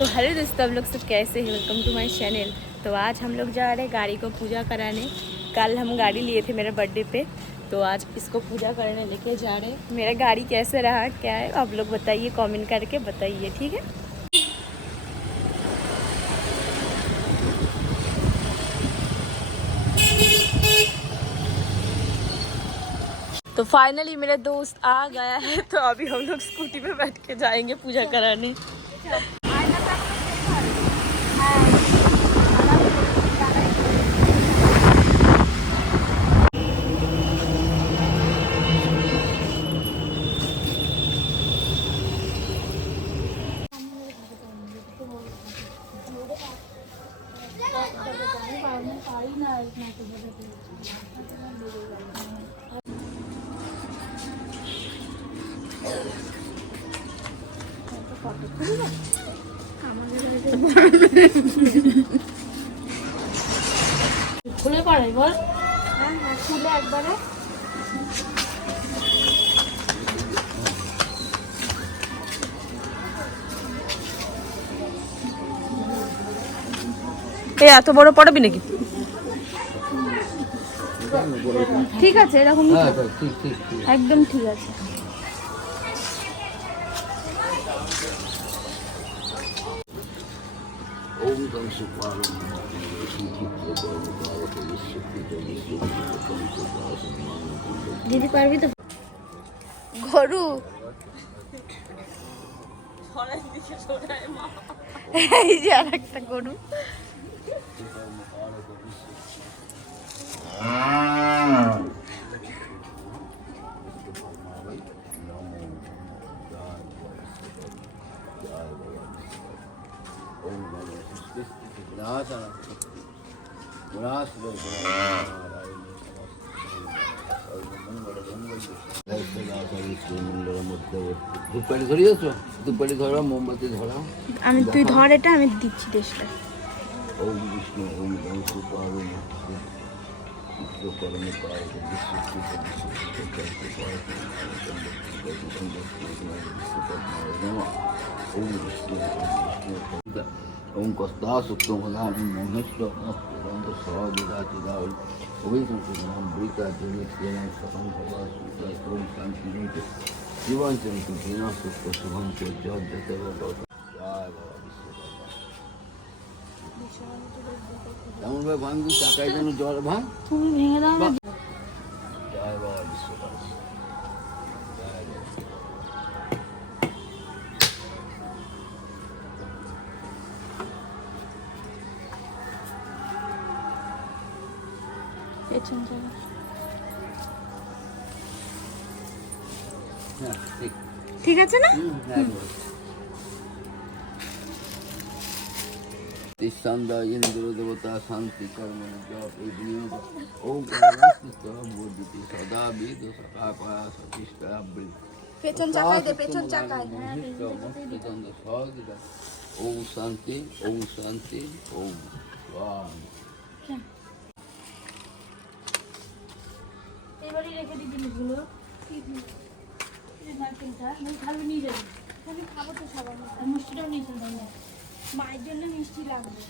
तो हेलो दोस्तों, आप लोग सब कैसे हैं। Welcome to my channel. तो आज हम लोग जा रहे हैं गाड़ी को पूजा कराने। कल हम गाड़ी लिए थे मेरे बर्थडे पे, तो आज इसको पूजा करने लेके जा रहे हैं। मेरा गाड़ी कैसे रहा, क्या है, आप लोग बताइए, कमेंट करके बताइए, ठीक है। तो फाइनली मेरे दोस्त आ गया है, तो अभी हम लोग स्कूटी पे बैठ के जाएंगे पूजा कराने। খুলে পারে বল। হ্যাঁ হ্যাঁ, খুলে একবারে। এত বড় পড়াবি নাকি? ঠিক আছে, এরকম একদম ঠিক আছে। দিদি পারবি তো? গরু এই যে আর একটা গরু। ধূপকাঠি ধরিয়েছ? ধূপকাঠি ধরা, মোমবাতি ধরা। আমি তুই ধর, এটা আমি দিচ্ছি দেশটা। ওম বিষ্ণু ওম গণেশ পারম বিশ্বকর্ম পারম ওম কস্তা সুক্তম প্রধান মহেশ্ব অনন্ত সহজা ওই সংশোধন বৃতা জনিত্রেণ সকম ভগবান ওম শান্তি নিতে জীবনচন দিন সুখ শুভম জয় জয় বাবা। এমন ভাবে ভাঙবি চাকায় যেন জল ভাঙ। তুমি ভেঙে দাও না। জয় বাবা বিশ্বকর্মা। ঠিক আছে না? তিষ্ঠান্দা ইন্দ্র দেবতা শান্তি কর্ম জপ বিনিয়োগ ওম বোধিতি সদা বিদ সদা কয়া সতিষ্ঠা বৃদ্ধ পেছন চাকায় দে, পেছন চাকায়। ওম শান্তি ওম শান্তি ওম স্বাম। এবারে রেখে দিবি জিনিসগুলো। নারকেলটা খালি নিয়ে যাবি। আমি খাবো তো সবার, মিষ্টিটাও নিয়ে চলে যাবো। মায়ের জন্য মিষ্টি লাগবে।